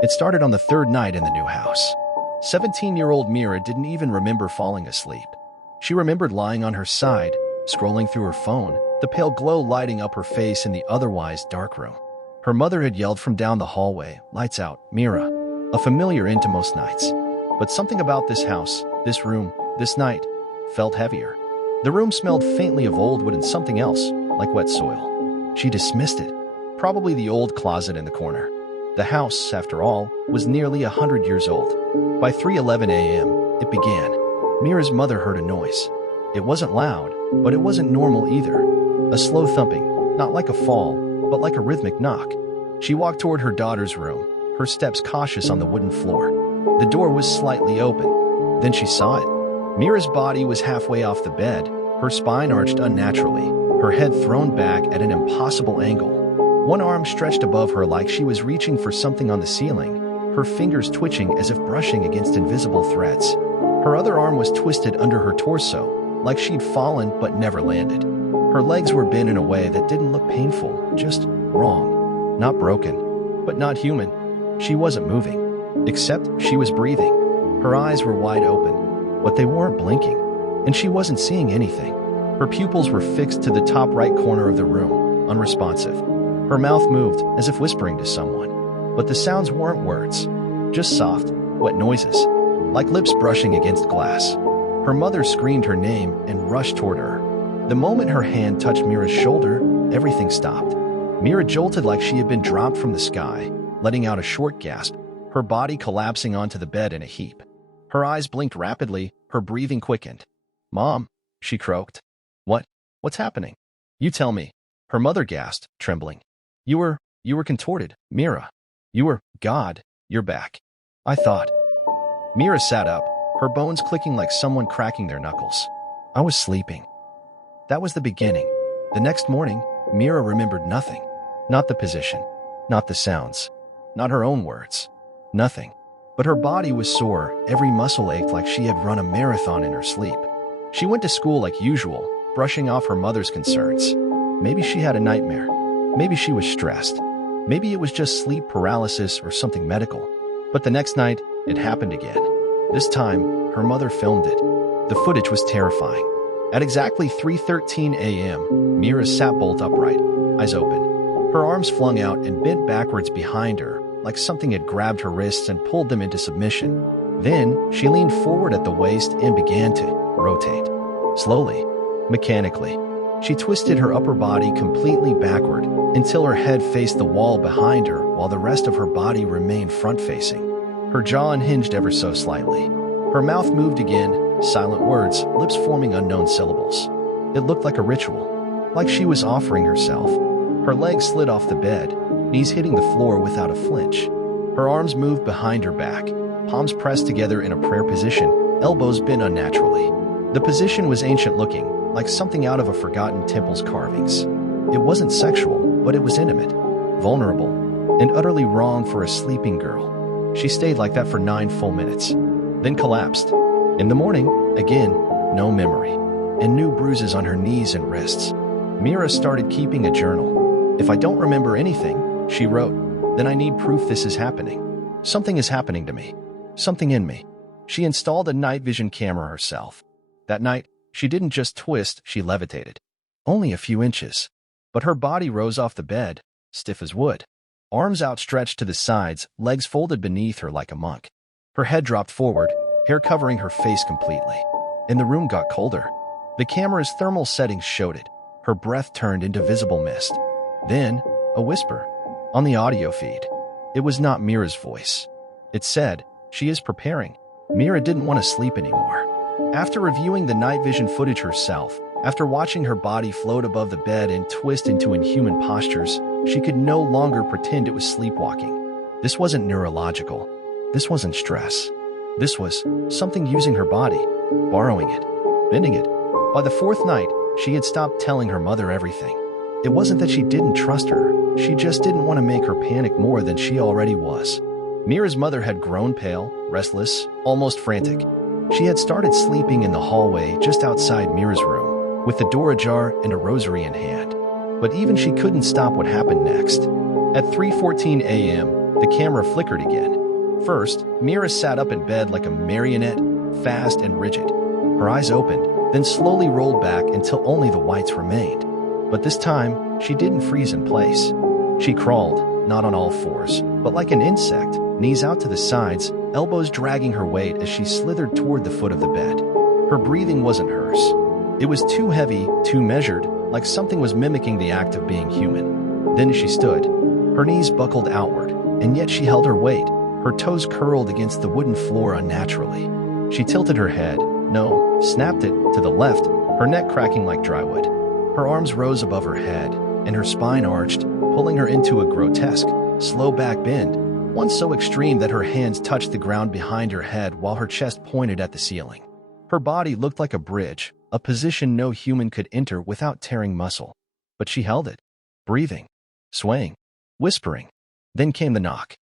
It started on the third night in the new house. 17-year-old Mira didn't even remember falling asleep. She remembered lying on her side, scrolling through her phone, the pale glow lighting up her face in the otherwise dark room. Her mother had yelled from down the hallway, "Lights out, Mira," a familiar into most nights. But something about this house, this room, this night, felt heavier. The room smelled faintly of old wood and something else, like wet soil. She dismissed it. Probably the old closet in the corner. The house, after all, was nearly 100 years old. By 3:11 a.m., it began. Mira's mother heard a noise. It wasn't loud, but it wasn't normal either. A slow thumping, not like a fall, but like a rhythmic knock. She walked toward her daughter's room, her steps cautious on the wooden floor. The door was slightly open. Then she saw it. Mira's body was halfway off the bed, her spine arched unnaturally, her head thrown back at an impossible angle. One arm stretched above her like she was reaching for something on the ceiling, her fingers twitching as if brushing against invisible threads. Her other arm was twisted under her torso, like she'd fallen but never landed. Her legs were bent in a way that didn't look painful, just wrong. Not broken, but not human. She wasn't moving, except she was breathing. Her eyes were wide open, but they weren't blinking, and she wasn't seeing anything. Her pupils were fixed to the top right corner of the room, unresponsive. Her mouth moved as if whispering to someone, but the sounds weren't words, just soft, wet noises, like lips brushing against glass. Her mother screamed her name and rushed toward her. The moment her hand touched Mira's shoulder, everything stopped. Mira jolted like she had been dropped from the sky, letting out a short gasp, her body collapsing onto the bed in a heap. Her eyes blinked rapidly, her breathing quickened. "Mom," she croaked. What's happening? You tell me." Her mother gasped, trembling. You were contorted, Mira. God, you're back. I thought." Mira sat up, her bones clicking like someone cracking their knuckles. "I was sleeping." That was the beginning. The next morning, Mira remembered nothing. Not the position, not the sounds, not her own words. Nothing. But her body was sore, every muscle ached like she had run a marathon in her sleep. She went to school like usual, brushing off her mother's concerns. Maybe she had a nightmare. Maybe she was stressed. Maybe it was just sleep paralysis or something medical. But the next night, it happened again. This time, her mother filmed it. The footage was terrifying. At exactly 3:13 a.m., Mira sat bolt upright, eyes open. Her arms flung out and bent backwards behind her, like something had grabbed her wrists and pulled them into submission. Then, she leaned forward at the waist and began to rotate. Slowly, mechanically. She twisted her upper body completely backward until her head faced the wall behind her while the rest of her body remained front-facing. Her jaw unhinged ever so slightly. Her mouth moved again, silent words, lips forming unknown syllables. It looked like a ritual, like she was offering herself. Her legs slid off the bed, knees hitting the floor without a flinch. Her arms moved behind her back, palms pressed together in a prayer position, elbows bent unnaturally. The position was ancient-looking, like something out of a forgotten temple's carvings. It wasn't sexual, but it was intimate, vulnerable, and utterly wrong for a sleeping girl. She stayed like that for 9 full minutes, then collapsed. In the morning, again, no memory, and new bruises on her knees and wrists. Mira started keeping a journal. "If I don't remember anything," she wrote, "then I need proof this is happening. Something is happening to me. Something in me." She installed a night vision camera herself. That night, she didn't just twist, she levitated. Only a few inches. But her body rose off the bed, stiff as wood. Arms outstretched to the sides, legs folded beneath her like a monk. Her head dropped forward, hair covering her face completely. And the room got colder. The camera's thermal settings showed it. Her breath turned into visible mist. Then, a whisper. On the audio feed. It was not Mira's voice. It said, "She is preparing." Mira didn't want to sleep anymore. After reviewing the night vision footage herself, after watching her body float above the bed and twist into inhuman postures, she could no longer pretend it was sleepwalking. This wasn't neurological. This wasn't stress. This was something using her body, borrowing it, bending it. By the 4th night, she had stopped telling her mother everything. It wasn't that she didn't trust her, she just didn't want to make her panic more than she already was. Mira's mother had grown pale, restless, almost frantic. She had started sleeping in the hallway just outside Mira's room, with the door ajar and a rosary in hand. But even she couldn't stop what happened next. At 3:14 a.m., The camera flickered again. First, Mira sat up in bed like a marionette, fast and rigid. Her eyes opened, then slowly rolled back until only the whites remained. But this time, she didn't freeze in place. She crawled, not on all fours, but like an insect, knees out to the sides, elbows dragging her weight as she slithered toward the foot of the bed. Her breathing wasn't hers. It was too heavy, too measured, like something was mimicking the act of being human. Then she stood. Her knees buckled outward, and yet she held her weight, her toes curled against the wooden floor unnaturally. She tilted her head, snapped it, to the left, her neck cracking like drywood. Her arms rose above her head, and her spine arched, pulling her into a grotesque, slow back bend, one so extreme that her hands touched the ground behind her head while her chest pointed at the ceiling. Her body looked like a bridge, a position no human could enter without tearing muscle. But she held it, breathing, swaying, whispering. Then came the knock.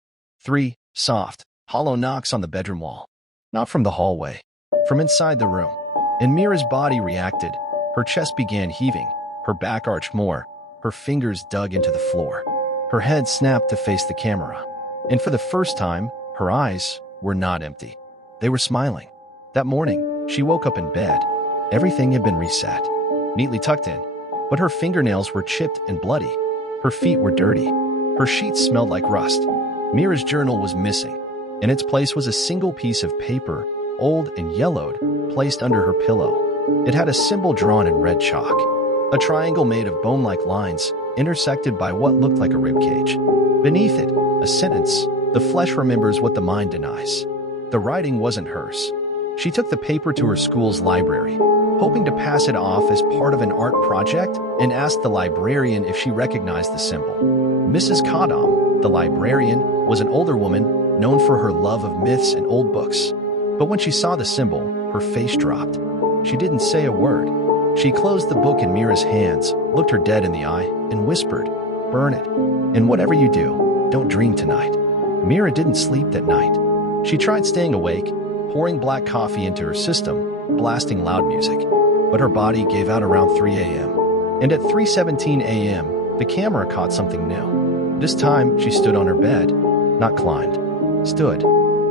3 soft, hollow knocks on the bedroom wall. Not from the hallway, from inside the room. And Mira's body reacted. Her chest began heaving, her back arched more, her fingers dug into the floor. Her head snapped to face the camera. And for the first time, her eyes were not empty. They were smiling. That morning, she woke up in bed. Everything had been reset, neatly tucked in, but her fingernails were chipped and bloody. Her feet were dirty. Her sheets smelled like rust. Mira's journal was missing. In its place was a single piece of paper, old and yellowed, placed under her pillow. It had a symbol drawn in red chalk, a triangle made of bone-like lines, intersected by what looked like a ribcage. Beneath it, a sentence, "The flesh remembers what the mind denies." The writing wasn't hers. She took the paper to her school's library, hoping to pass it off as part of an art project, and asked the librarian if she recognized the symbol. Mrs. Kadam, the librarian, was an older woman known for her love of myths and old books. But when she saw the symbol, her face dropped. She didn't say a word. She closed the book in Mira's hands, looked her dead in the eye, and whispered, "Burn it. And whatever you do, don't dream tonight." Mira didn't sleep that night. She tried staying awake, pouring black coffee into her system, blasting loud music. But her body gave out around 3 a.m. And at 3:17 a.m., the camera caught something new. This time, she stood on her bed, not climbed. Stood,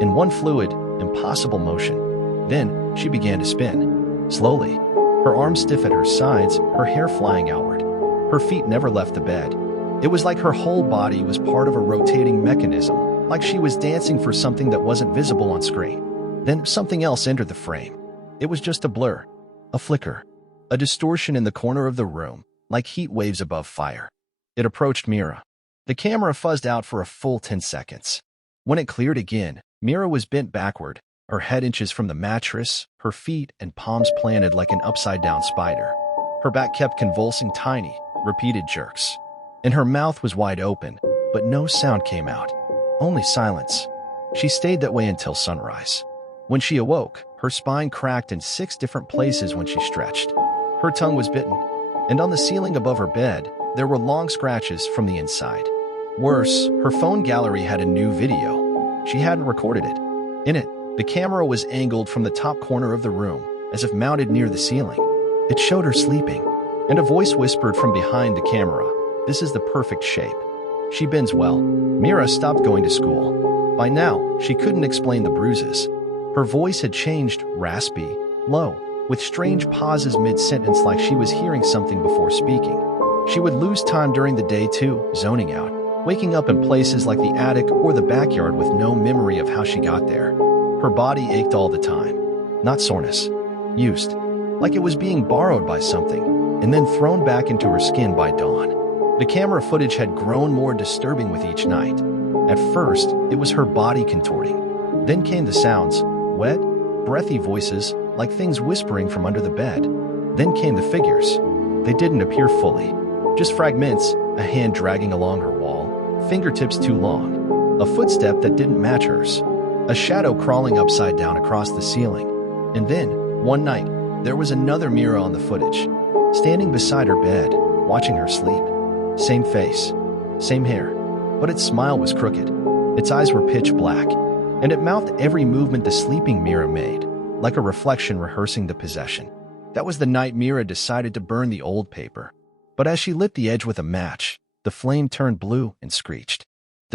in one fluid, impossible motion. Then, she began to spin. Slowly. Her arms stiff at her sides, her hair flying outward. Her feet never left the bed. It was like her whole body was part of a rotating mechanism, like she was dancing for something that wasn't visible on screen. Then something else entered the frame. It was just a blur, a flicker, a distortion in the corner of the room, like heat waves above fire. It approached Mira. The camera fuzzed out for a full 10 seconds. When it cleared again, Mira was bent backward, her head inches from the mattress, her feet and palms planted like an upside-down spider. Her back kept convulsing tiny, repeated jerks. And her mouth was wide open, but no sound came out. Only silence. She stayed that way until sunrise. When she awoke, her spine cracked in 6 different places when she stretched. Her tongue was bitten, and on the ceiling above her bed, there were long scratches from the inside. Worse, her phone gallery had a new video. She hadn't recorded it. In it, the camera was angled from the top corner of the room, as if mounted near the ceiling. It showed her sleeping, and a voice whispered from behind the camera, "This is the perfect shape. She bends well." Mira stopped going to school. By now, she couldn't explain the bruises. Her voice had changed, raspy, low, with strange pauses mid-sentence like she was hearing something before speaking. She would lose time during the day too, zoning out, waking up in places like the attic or the backyard with no memory of how she got there. Her body ached all the time. Not soreness. Used. Like it was being borrowed by something, and then thrown back into her skin by dawn. The camera footage had grown more disturbing with each night. At first, it was her body contorting. Then came the sounds, wet, breathy voices, like things whispering from under the bed. Then came the figures. They didn't appear fully. Just fragments, a hand dragging along her wall, fingertips too long, a footstep that didn't match hers, a shadow crawling upside down across the ceiling. And then, one night, there was another Mira on the footage, standing beside her bed, watching her sleep. Same face, same hair, but its smile was crooked. Its eyes were pitch black, and it mouthed every movement the sleeping Mira made, like a reflection rehearsing the possession. That was the night Mira decided to burn the old paper. But as she lit the edge with a match, the flame turned blue and screeched.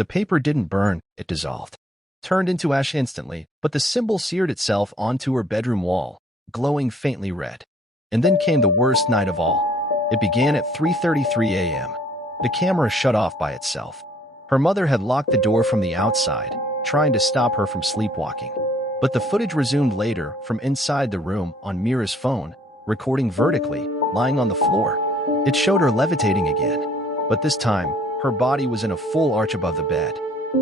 The paper didn't burn, it dissolved. Turned into ash instantly, but the symbol seared itself onto her bedroom wall, glowing faintly red. And then came the worst night of all. It began at 3:33 a.m. The camera shut off by itself. Her mother had locked the door from the outside, trying to stop her from sleepwalking. But the footage resumed later from inside the room on Mira's phone, recording vertically, lying on the floor. It showed her levitating again, but this time, her body was in a full arch above the bed,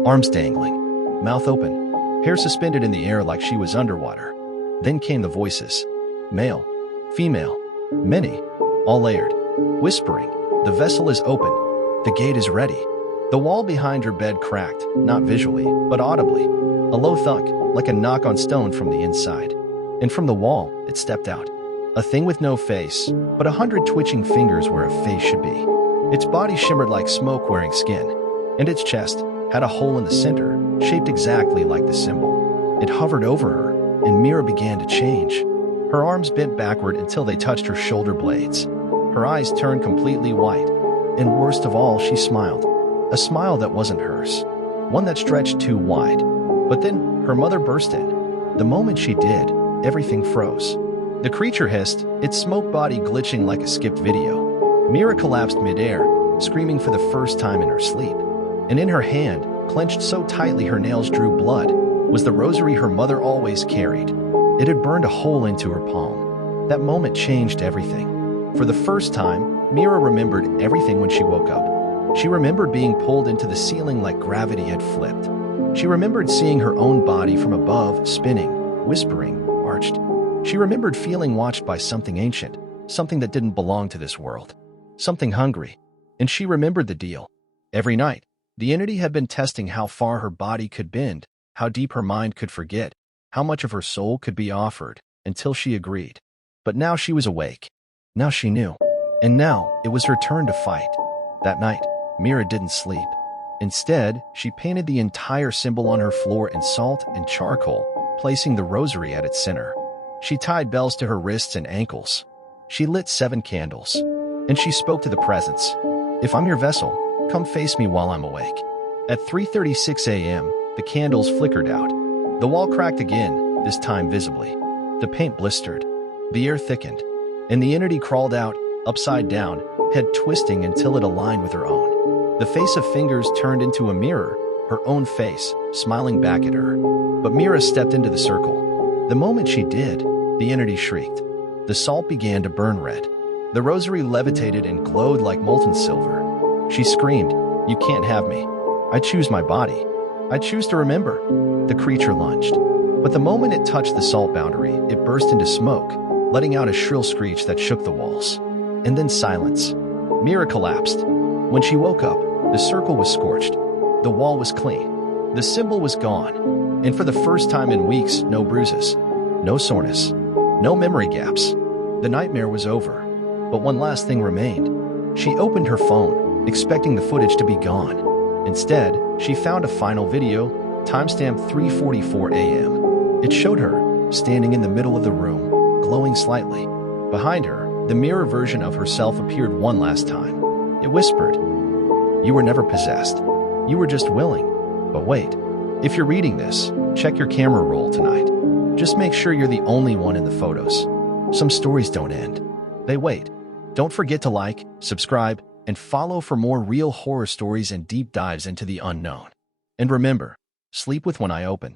arms dangling, mouth open, hair suspended in the air like she was underwater. Then came the voices. Male, female, many, all layered, whispering, "The vessel is open. The gate is ready." The wall behind her bed cracked, not visually, but audibly. A low thunk, like a knock on stone from the inside. And from the wall, it stepped out. A thing with no face, but 100 twitching fingers where a face should be. Its body shimmered like smoke wearing skin, and its chest had a hole in the center, shaped exactly like the symbol. It hovered over her, and Mira began to change. Her arms bent backward until they touched her shoulder blades. Her eyes turned completely white, and worst of all, she smiled. A smile that wasn't hers, one that stretched too wide. But then her mother burst in. The moment she did, everything froze. The creature hissed, its smoke body glitching like a skipped video. Mira collapsed midair, screaming for the first time in her sleep. And in her hand, clenched so tightly her nails drew blood, was the rosary her mother always carried. It had burned a hole into her palm. That moment changed everything. For the first time, Mira remembered everything when she woke up. She remembered being pulled into the ceiling like gravity had flipped. She remembered seeing her own body from above, spinning, whispering, arched. She remembered feeling watched by something ancient, something that didn't belong to this world. Something hungry. And she remembered the deal. Every night, the entity had been testing how far her body could bend, how deep her mind could forget, how much of her soul could be offered, until she agreed. But now she was awake. Now she knew. And now, it was her turn to fight. That night, Mira didn't sleep. Instead, she painted the entire symbol on her floor in salt and charcoal, placing the rosary at its center. She tied bells to her wrists and ankles. She lit 7 candles. And she spoke to the presence. "If I'm your vessel, come face me while I'm awake." At 3:36 a.m., the candles flickered out. The wall cracked again, this time visibly. The paint blistered. The air thickened. And the entity crawled out, upside down, head twisting until it aligned with her own. The face of fingers turned into a mirror, her own face, smiling back at her. But Mira stepped into the circle. The moment she did, the entity shrieked. The salt began to burn red. The rosary levitated and glowed like molten silver. She screamed, "You can't have me. I choose my body. I choose to remember." The creature lunged. But the moment it touched the salt boundary, it burst into smoke, letting out a shrill screech that shook the walls. And then silence. Mira collapsed. When she woke up, the circle was scorched. The wall was clean. The symbol was gone. And for the first time in weeks, no bruises, no soreness, no memory gaps. The nightmare was over. But one last thing remained. She opened her phone, expecting the footage to be gone. Instead, she found a final video, timestamped 3:44 a.m. It showed her, standing in the middle of the room, glowing slightly. Behind her, the mirror version of herself appeared one last time. It whispered, "You were never possessed. You were just willing. But wait, if you're reading this, check your camera roll tonight. Just make sure you're the only one in the photos. Some stories don't end. They wait." Don't forget to like, subscribe, and follow for more real horror stories and deep dives into the unknown. And remember, sleep with one eye open.